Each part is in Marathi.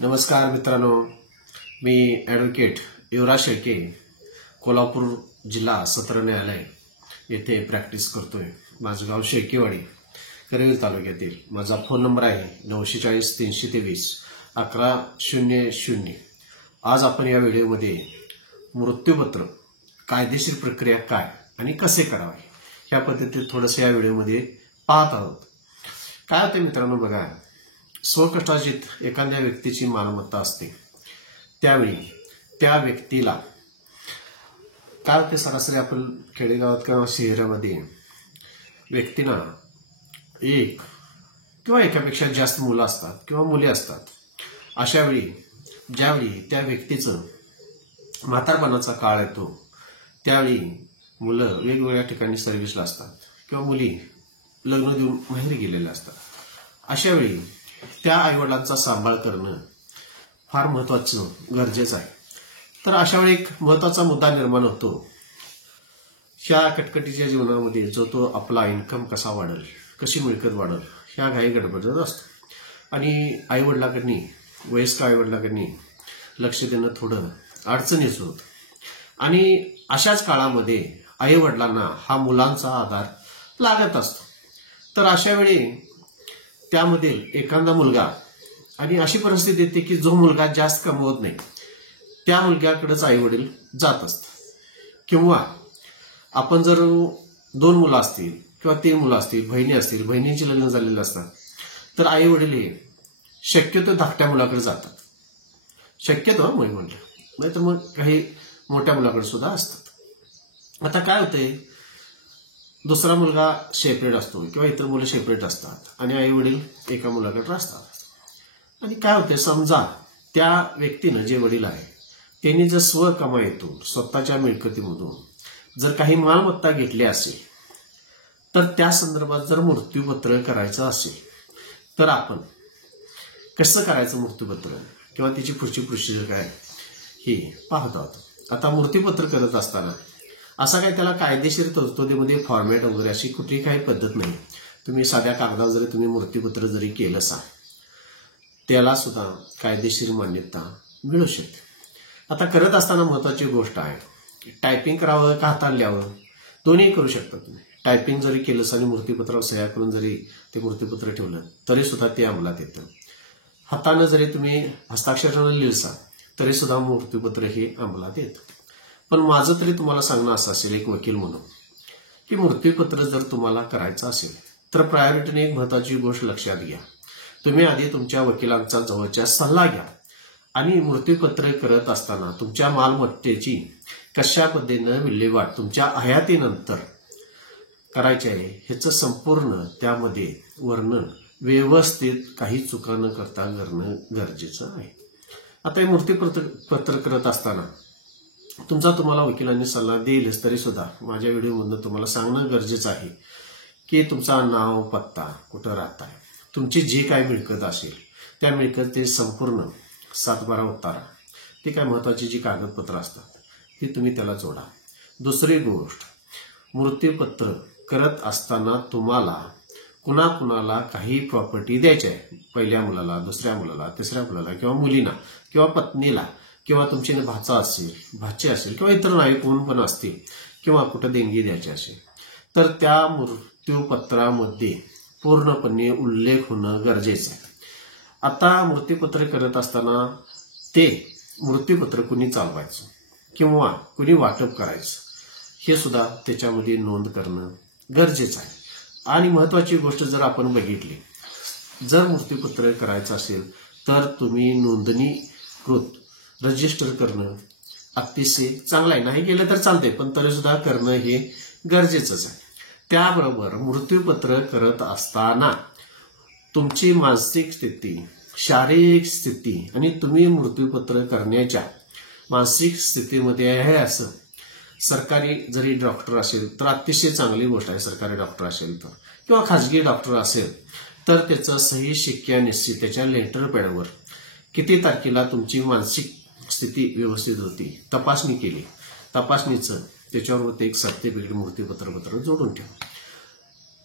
नमस्कार मित्रांनो, मी ॲडव्होकेट युवराज शेळके, कोल्हापूर जिल्हा सत्र न्यायालय येथे प्रॅक्टिस करतोय. माझं गाव शेळकेवाडी, करवीर तालुक्यातील. माझा फोन नंबर आहे 940 323 1100. आज आपण या व्हिडिओमध्ये मृत्यूपत्र कायदेशीर प्रक्रिया काय आणि कसे करावे ह्या पद्धतीत थोडंसं या व्हिडिओमध्ये पाहत आहोत. काय होते मित्रांनो, बघा, स्वकष्टार्जित एखाद्या व्यक्तीची मालमत्ता असते, त्यावेळी त्या व्यक्तीला काय होते, सरासरी आपण खेडेगावात किंवा शहरामध्ये व्यक्तींना एक किंवा एकापेक्षा जास्त मुलं असतात किंवा मुली असतात. अशा वेळी ज्यावेळी त्या व्यक्तीचं म्हातारपणाचा काळ येतो, त्यावेळी मुलं वेगवेगळ्या ठिकाणी सर्व्हिसला असतात किंवा मुली लग्न देऊन माहेरी गेलेल्या असतात. अशा वेळी त्या आईवडिलांचा सांभाळ करणं फार महत्वाचं गरजेचं आहे. तर अशा वेळी एक महत्वाचा मुद्दा निर्माण होतो. ह्या कटकटीच्या जीवनामध्ये जो तो आपला इन्कम कसा वाढेल, कशी मिळकत वाढेल, ह्या घाई गडबडत असतो. आणि आईवडिलांकडनी, वयस्क आईवडिलांकडनी लक्ष देणं थोडं अडचणीचं होतं. आणि अशाच काळामध्ये आईवडिलांना हा मुलांचा आधार लागत असतो. तर अशा वेळी त्यामधील एखादा मुलगा, आणि अशी परिस्थिती येते की जो मुलगा जास्त कमवत नाही त्या मुलग्याकडेच आईवडील जात असतात. किंवा आपण जर 2 मुलं असतील किंवा 3 मुलं असतील, बहिणी असतील, बहिणींची लग्न झालेली असतात, तर आईवडील हे शक्यतो धाकट्या मुलाकडे जातात. शक्यतो म्हटलं नाही तर मग काही मोठ्या मुलाकडे सुद्धा असतात. आता काय होतंय, दुसरा मुलगा सेपरेट असतो किंवा इतर मुलं सेपरेट असतात आणि आई वडील एका मुलाकडे असतात. आणि काय होते, समजा त्या व्यक्तीनं, जे वडील आहे त्यांनी जर स्वकमाईतून, स्वतःच्या मिळकतीमधून जर काही मालमत्ता घेतली असेल, तर त्या संदर्भात जर मृत्यूपत्र करायचं असेल तर आपण कसं करायचं मृत्यूपत्र किंवा त्याची पुढची प्रोसिजर काय हे पाहत आहोत. आता मृत्यूपत्र करत असताना असा काही त्याला कायदेशीर तरतुदीमध्ये फॉर्मॅट वगैरे अशी कुठलीही काही पद्धत नाही. तुम्ही साध्या कागदावर जरी तुम्ही मृत्यूपत्र जरी केलं त्याला सुद्धा कायदेशीर मान्यता मिळू शकते. आता करत असताना महत्वाची गोष्ट आहे, टायपिंग करावं का हाताने लिहावं, दोन्ही करू शकता तुम्ही. टायपिंग जरी केलं आणि मृत्यूपत्रावर सह्या करून जरी ते मृत्यूपत्र ठेवलं तरी सुद्धा ते अंमलात येतं. हाताने जरी तुम्ही हस्ताक्षराने लिहिलं तरी सुद्धा मृत्यूपत्र हे अंमलात येतं. पण माझं तरी तुम्हाला सांगणं असं असेल, एक वकील म्हणून, की मृत्यूपत्र जर तुम्हाला करायचं असेल तर प्रायोरिटीने एक महत्वाची गोष्ट लक्षात घ्या. तुम्ही आधी तुमच्या वकिलांचा जवळच्या सल्ला घ्या. आणि मृत्यूपत्र करत असताना तुमच्या मालमत्तेची कशा पद्धतीनं विल्हेवाट तुमच्या हयातीनंतर करायची आहे ह्याचं संपूर्ण त्यामध्ये वर्णन व्यवस्थित काही चुका न करता करणं गरजेचं आहे. आता हे मृत्यूपत्र करत असताना तुमचा तुम्हाला वकिलांनी सल्ला देईलच, तरी सुद्धा माझ्या व्हिडिओमधून तुम्हाला सांगणं गरजेचं आहे की तुमचा नाव, पत्ता, कुठं राहताय, तुमची जी काय मिळकत असेल त्या मिळकत संपूर्ण 7/12 उतारा, ती काय महत्वाची जी कागदपत्र असतात ती तुम्ही त्याला जोडा. दुसरी गोष्ट, मृत्यूपत्र करत असताना तुम्हाला कुणाकुणाला काही प्रॉपर्टी द्यायची आहे, पहिल्या मुलाला, दुसऱ्या मुलाला, तिसऱ्या मुलाला किंवा मुलीला किंवा पत्नीला किंवा तुमचे भाचा असेल, भाचे असेल किंवा इतर नाही कोण पण असतील किंवा कुठं देणगी द्यायची असेल, तर त्या मृत्यूपत्रामध्ये पूर्णपणे उल्लेख होणं गरजेचं आहे. आता मृत्यूपत्र करत असताना ते मृत्यूपत्र कुणी चालवायचं किंवा कुणी वाटप करायचं हे सुद्धा त्याच्यामध्ये नोंद करणं गरजेचं आहे. आणि महत्वाची गोष्ट जर आपण बघितली, जर मृत्यूपत्र करायचं असेल तर तुम्ही नोंदणीकृत रजिस्टर करणं अतिशय चांगलं आहे. नाही केलं तर चालते, पण तरी सुद्धा करणं हे गरजेचंच आहे. त्याबरोबर मृत्यूपत्र करत असताना तुमची मानसिक स्थिती, शारीरिक स्थिती आणि तुम्ही मृत्यूपत्र करण्याच्या मानसिक स्थितीमध्ये आहे असं सरकारी जरी डॉक्टर असेल तर अतिशय चांगली गोष्ट आहे. सरकारी डॉक्टर असेल तर किंवा खाजगी डॉक्टर असेल तर त्याचं सही शिक्क्या निश्चित त्याच्या लेटर पॅडवर किती तारखेला तुमची मानसिक स्थिती व्यवस्थित होती तपासणी केली, तपासणीचं त्याच्यावर एक सर्टिफिकेट मृत्यूपत्र जोडून ठेवा.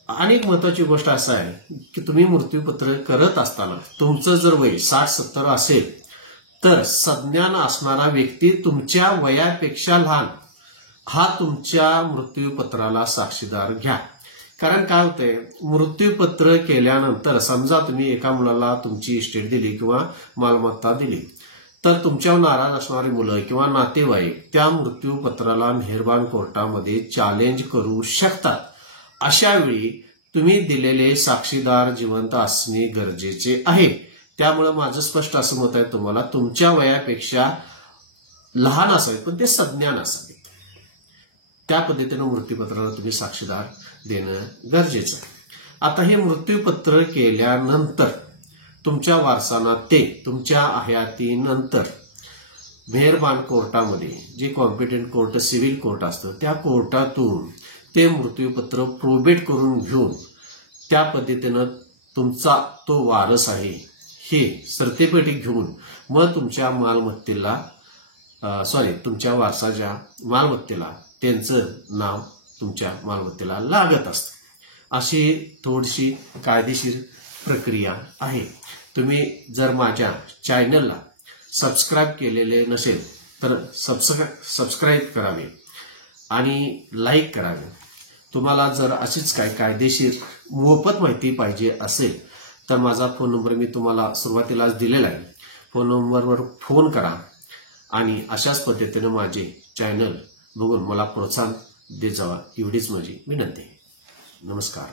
आणि एक महत्वाची गोष्ट असं आहे की तुम्ही मृत्यूपत्र करत असताना तुमचं जर वय 60-70 असेल तर सज्ञान असणारा व्यक्ती तुमच्या वयापेक्षा लहान हा तुमच्या मृत्यूपत्राला साक्षीदार घ्या. कारण काय होतंय, मृत्यूपत्र केल्यानंतर समजा तुम्ही एका मुलाला तुमची इस्टेट दिली किंवा मालमत्ता दिली, तर तुमच्यावर नाराज असणारी मुलं किंवा नातेवाईक त्या मृत्यूपत्राला मेहरबान कोर्टामध्ये चॅलेंज करू शकतात. अशा वेळी तुम्ही दिलेले साक्षीदार जिवंत असणे गरजेचे आहे. त्यामुळे माझं स्पष्ट असं मत आहे तुम्हाला, तुमच्या वयापेक्षा लहान असावेत पण ते सज्ञान असावेत. त्या पद्धतीनं मृत्यूपत्राला तुम्ही साक्षीदार देणं गरजेचं आहे. आता हे मृत्यूपत्र केल्यानंतर तुमच्या वारसांना ते तुमच्या हयातीनंतर मेहरबान कोर्टामध्ये, जे कॉम्पिटंट कोर्ट सिव्हिल कोर्ट असतं, त्या कोर्टातून ते मृत्यूपत्र प्रोबेट करून घेऊन त्या पद्धतीनं तुमचा तो वारस आहे हे सर्टिफिकेट घेऊन मग तुमच्या मालमत्तेला तुमच्या वारसाच्या मालमत्तेला त्यांचं नाव तुमच्या मालमत्तेला लागत असतं. अशी थोडीशी कायदेशीर प्रक्रिया आहे. तुम्ही जर माझ्या चॅनलला सबस्क्राईब केलेले नसेल तर सबस्क्राईब करावे आणि लाईक करावे. तुम्हाला जर अशीच काही कायदेशीर मोफत माहिती पाहिजे असेल तर माझा फोन नंबर मी तुम्हाला सुरुवातीलाच दिलेला आहे. फोन नंबरवर फोन करा आणि अशाच पद्धतीने माझे चॅनल बघून मला प्रोत्साहन देत जावा, एवढीच माझी विनंती. नमस्कार.